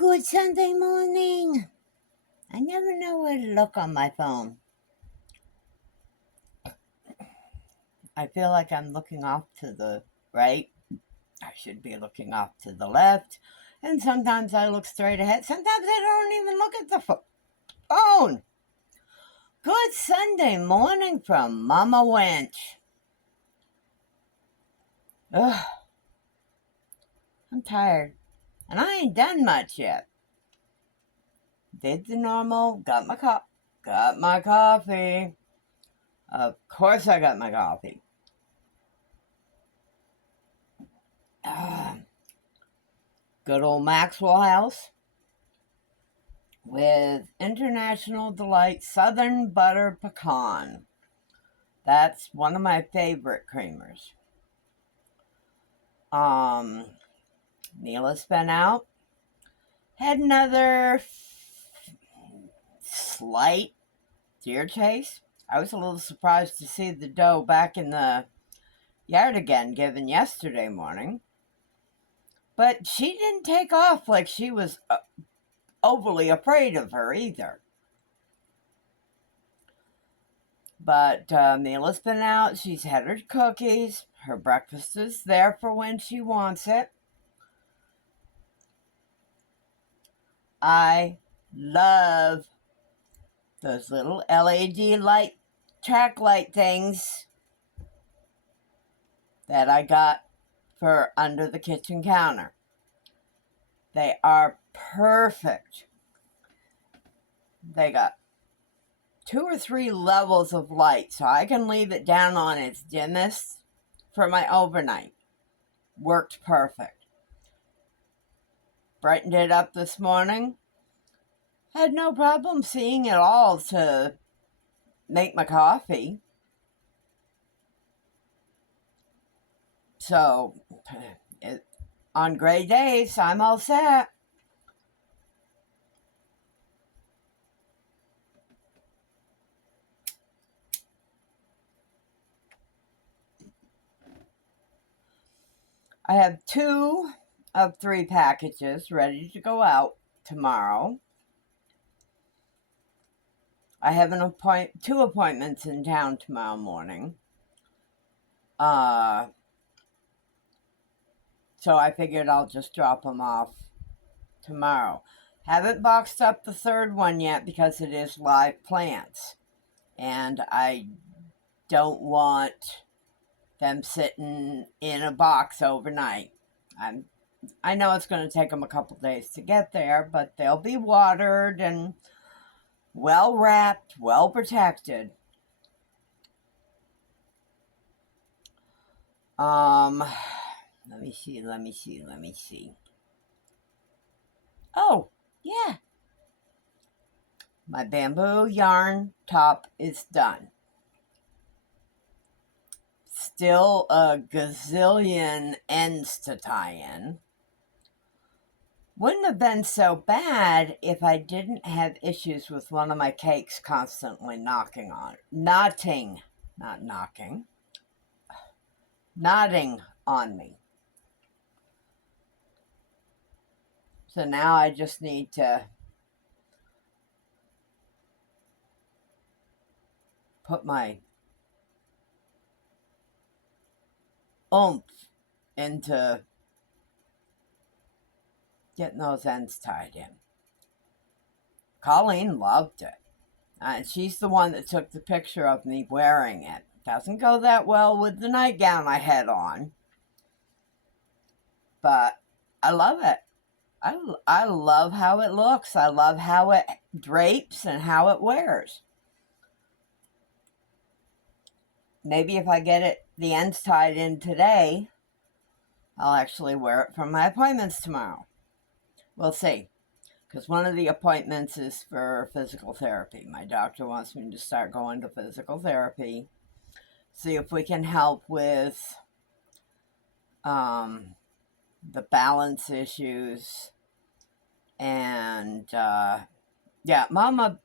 Good Sunday morning. I never know where to look on my phone. I feel like I'm looking off to the right. I should be looking off to the left. And sometimes I look straight ahead. Sometimes I don't even look at the phone. Good Sunday morning from Mama Wench. Ugh, I'm tired. And I ain't done much yet. Did the normal, got my coffee. Of course I got my coffee. Good old Maxwell House with International Delight Southern Butter Pecan. That's one of my favorite creamers. Neela's been out. Had another slight deer chase. I was a little surprised to see the doe back in the yard again, given yesterday morning. But she didn't take off like she was overly afraid of her either. But Neela's been out. She's had her cookies. Her breakfast is there for when she wants it. I love those little LED light, track light things that I got for under the kitchen counter. They are perfect. They got 2 or 3 levels of light, so I can leave it down on its dimmest for my overnight. Worked perfect. Brightened it up this morning. Had no problem seeing it all to make my coffee. So, on gray days, I'm all set. I have 2 of 3 packages ready to go out tomorrow. I have 2 appointments in town tomorrow morning. So I figured I'll just drop them off tomorrow. Haven't boxed up the 3rd one yet because it is live plants. And I don't want them sitting in a box overnight. I know it's going to take them a couple days to get there, but they'll be watered and well wrapped, well protected. Let me see. Oh, yeah. My bamboo yarn top is done. Still a gazillion ends to tie in. Wouldn't have been so bad if I didn't have issues with one of my cakes constantly knotting on me. So now I just need to put my oomph into getting those ends tied in. Colleen loved it. And she's the one that took the picture of me wearing it. Doesn't go that well with the nightgown I had on. But I love it. I love how it looks. I love how it drapes and how it wears. Maybe if I get the ends tied in today, I'll actually wear it for my appointments tomorrow. We'll see. Because one of the appointments is for physical therapy. My doctor wants me to start going to physical therapy. See if we can help with the balance issues. And, Mama,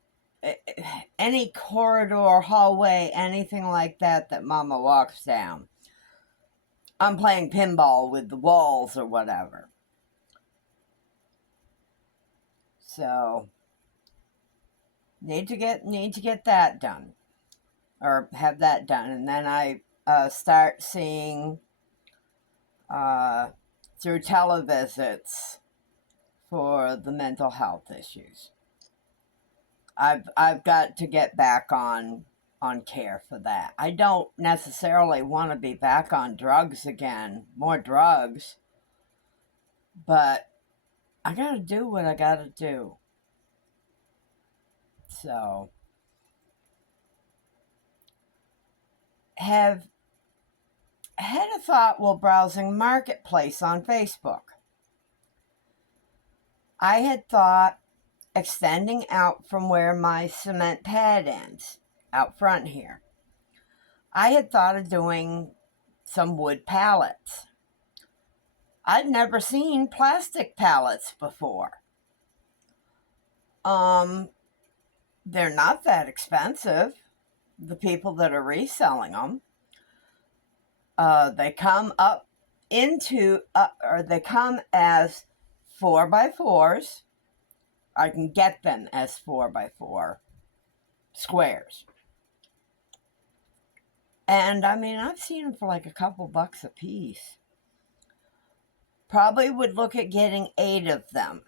any corridor, hallway, anything like that Mama walks down, I'm playing pinball with the walls or whatever. So need to get that done, or have that done, and then I start seeing through televisits for the mental health issues. I've got to get back on care for that. I don't necessarily want to be back on drugs again, more drugs, but I got to do what I got to do. So, have had a thought while browsing Marketplace on Facebook. I had thought extending out from where my cement pad ends, out front here. I had thought of doing some wood pallets. I'd never seen plastic pallets before. They're not that expensive. The people that are reselling them, they come up into, or they come as 4x4s. I can get them as 4x4 squares. And I mean, I've seen them for like a couple bucks a piece. Probably would look at getting 8 of them.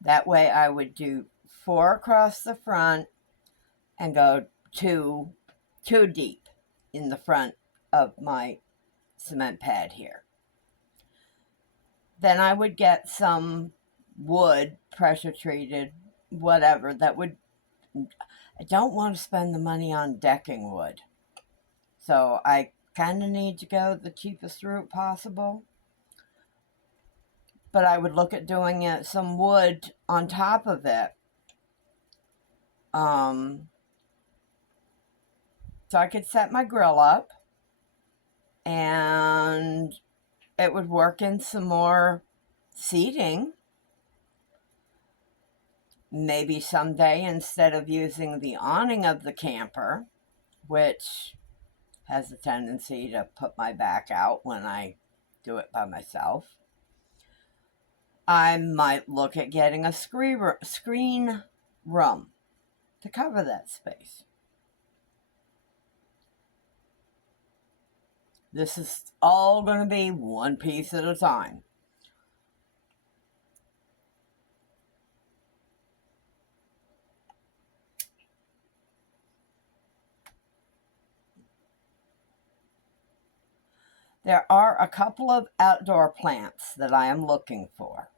That way I would do 4 across the front and go two deep in the front of my cement pad here. Then I would get some wood, pressure treated, whatever, that would, I don't want to spend the money on decking wood. So I kind of need to go the cheapest route possible. But I would look at doing some wood on top of it. So I could set my grill up and it would work in some more seating. Maybe someday, instead of using the awning of the camper, which has a tendency to put my back out when I do it by myself, I might look at getting a screen room to cover that space. This is all going to be one piece at a time. There are a couple of outdoor plants that I am looking for.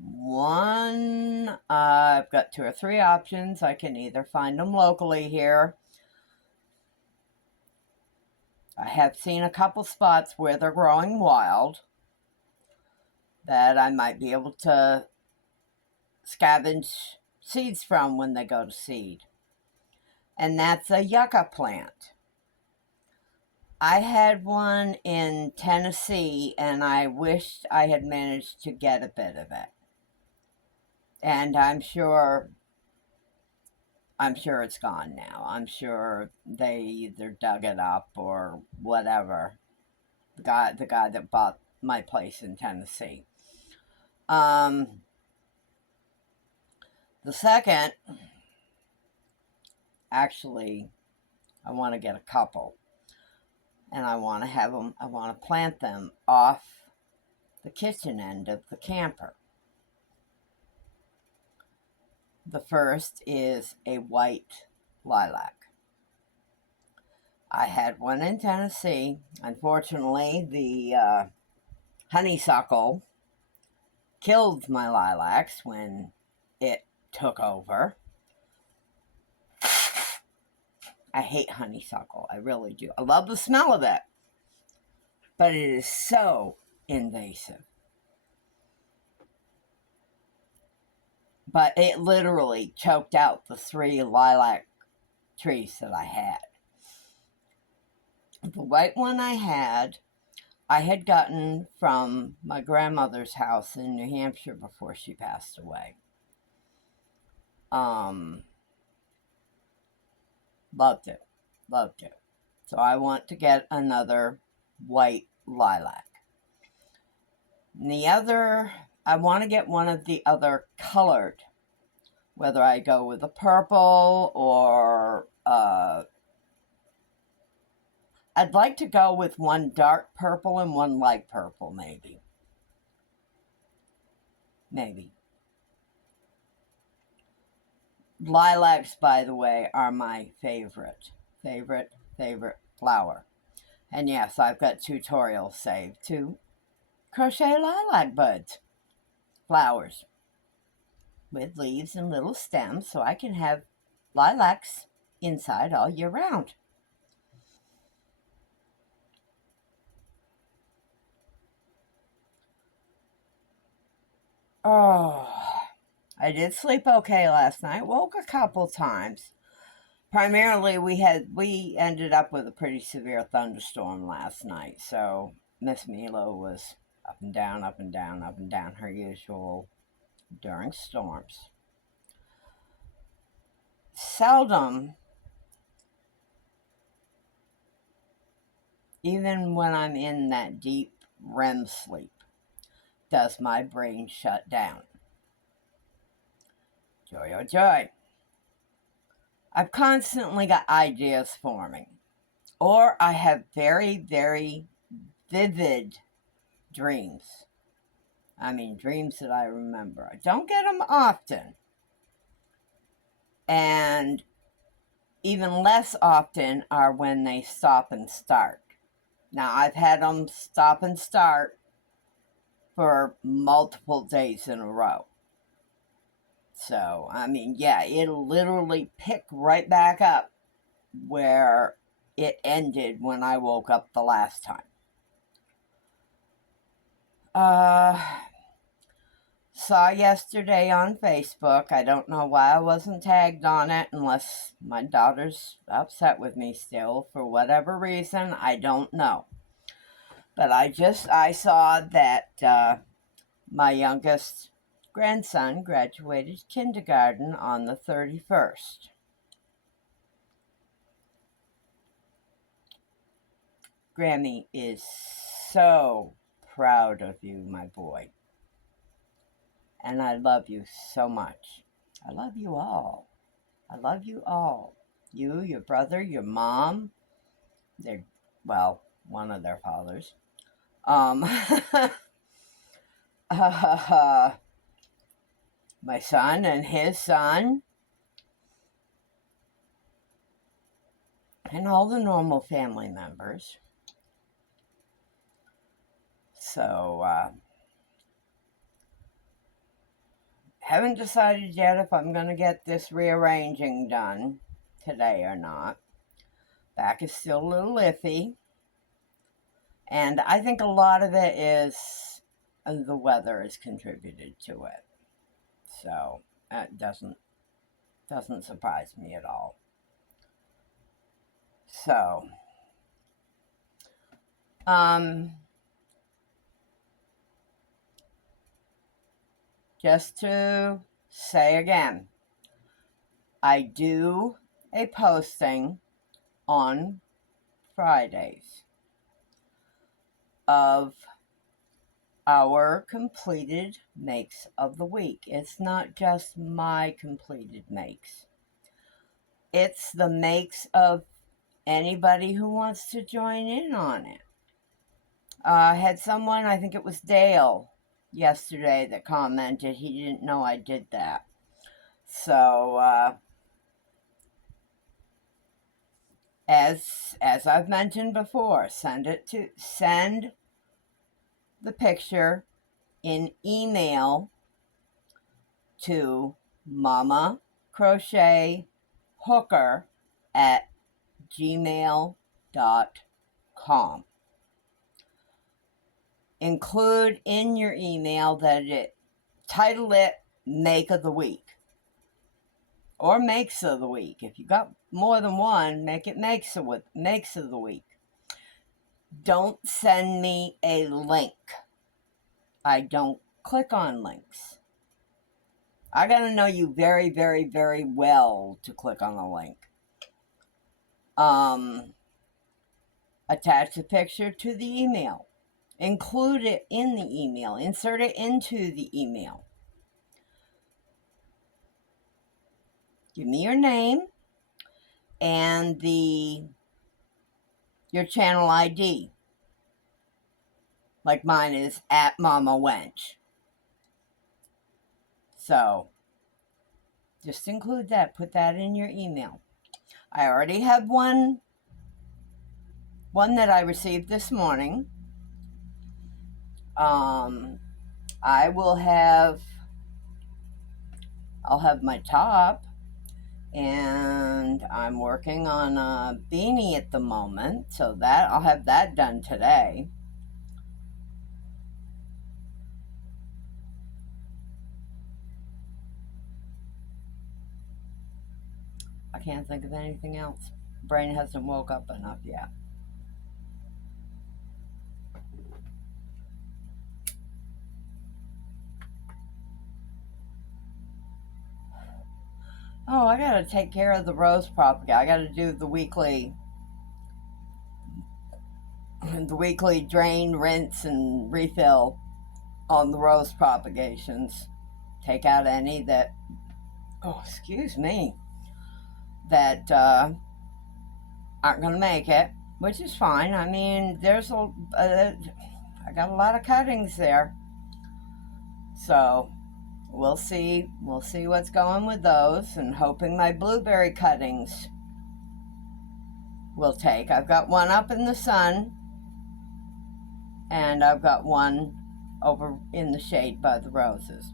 One, I've got 2 or 3 options. I can either find them locally here. I have seen a couple spots where they're growing wild that I might be able to scavenge seeds from when they go to seed. And that's a yucca plant. I had one in Tennessee and I wished I had managed to get a bit of it. And I'm sure it's gone now. I'm sure they either dug it up or whatever. The guy that bought my place in Tennessee. The second, actually, I want to get a couple. And I want to plant them off the kitchen end of the camper. The first is a white lilac. I had one in Tennessee. Unfortunately, the honeysuckle killed my lilacs when it took over. I hate honeysuckle. I really do. I love the smell of it, but it is so invasive. But it literally choked out the 3 lilac trees that I had. The white one I had gotten from my grandmother's house in New Hampshire before she passed away. Loved it. So I want to get another white lilac. And the other, I want to get one of the other colored, whether I go with a purple or I'd like to go with one dark purple and one light purple, maybe. Maybe. Lilacs, by the way, are my favorite flower. And yes, I've got tutorials saved to crochet lilac buds, flowers, with leaves and little stems, so I can have lilacs inside all year round. Oh, I did sleep okay last night. Woke a couple times. Primarily, we ended up with a pretty severe thunderstorm last night, so Miss Milo was up and down, up and down, up and down, her usual during storms. Seldom, even when I'm in that deep REM sleep, does my brain shut down. Joy, oh joy. I've constantly got ideas forming, or I have very, very vivid dreams. I mean, dreams that I remember. I don't get them often. And even less often are when they stop and start. Now, I've had them stop and start for multiple days in a row. So, I mean, yeah, it'll literally pick right back up where it ended when I woke up the last time. Saw yesterday on Facebook. I don't know why I wasn't tagged on it, unless my daughter's upset with me still for whatever reason. I don't know. But I saw that my youngest grandson graduated kindergarten on the 31st. Grammy is so proud of you, my boy. And I love you so much. I love you all. I love you all. You, your brother, your mom. They're, well, one of their fathers. My son and his son. And all the normal family members. So, haven't decided yet if I'm going to get this rearranging done today or not. Back is still a little iffy. And I think a lot of it is the weather has contributed to it. So, that doesn't surprise me at all. So, just to say again, I do a posting on Fridays of our completed makes of the week. It's not just my completed makes. It's the makes of anybody who wants to join in on it. I had someone, I think it was Dale, yesterday that commented he didn't know I did that. So, as I've mentioned before, send the picture in email to mamainkwench@gmail.com. Include in your email that title it Make of the Week or Makes of the Week. If you got more than one, make it Makes of the Week. Don't send me a link. I don't click on links. I gotta know you very, very, very well to click on a link. Attach the picture to the email. Include it in the email. Insert it into the email. Give me your name and your channel ID. Like mine is @mamainkwench. So just include that. Put that in your email. I already have one that I received this morning. I'll have my top, and I'm working on a beanie at the moment, so that I'll have that done today. I can't think of anything else. Brain hasn't woke up enough yet. Oh, I gotta take care of the rose property. I gotta do the weekly drain, rinse, and refill on the rose propagations. Take out any that, oh, excuse me, that aren't going to make it, which is fine. I mean, I got a lot of cuttings there. So we'll see what's going with those, and hoping my blueberry cuttings will take. I've got one up in the sun, and I've got one over in the shade by the roses,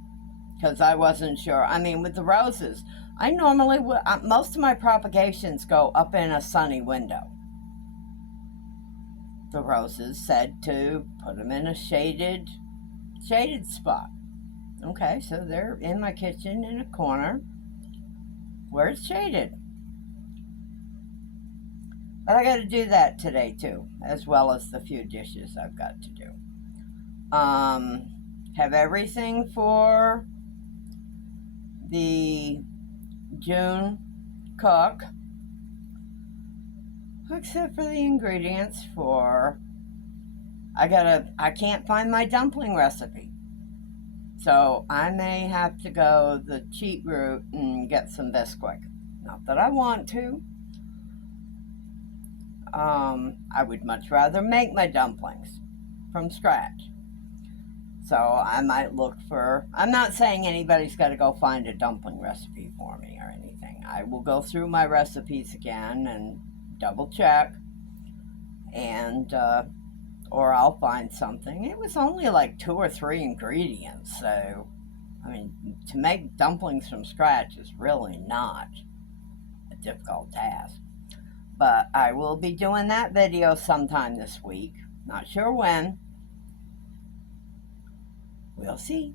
because I wasn't sure. I mean, with the roses, I normally most of my propagations go up in a sunny window. The roses said to put them in a shaded spot. Okay, so they're in my kitchen in a corner where it's shaded. But I got to do that today too, as well as the few dishes I've got to do. Have everything for the June cook, except for the ingredients for, I can't find my dumpling recipe. So I may have to go the cheat route and get some Bisquick. Not that I want to. I would much rather make my dumplings from scratch. So I might look for, I'm not saying anybody's got to go find a dumpling recipe for me or anything. I will go through my recipes again and double check, and or I'll find something. It was only like 2 or 3 ingredients, so I mean, to make dumplings from scratch is really not a difficult task. But I will be doing that video sometime this week. Not sure when. We'll see.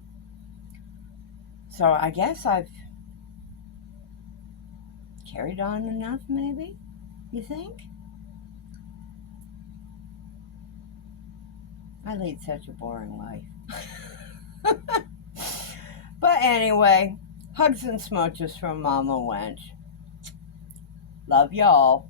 So I guess I've carried on enough, maybe? You think? I lead such a boring life. But anyway, hugs and smooches from Mama Wench. Love y'all.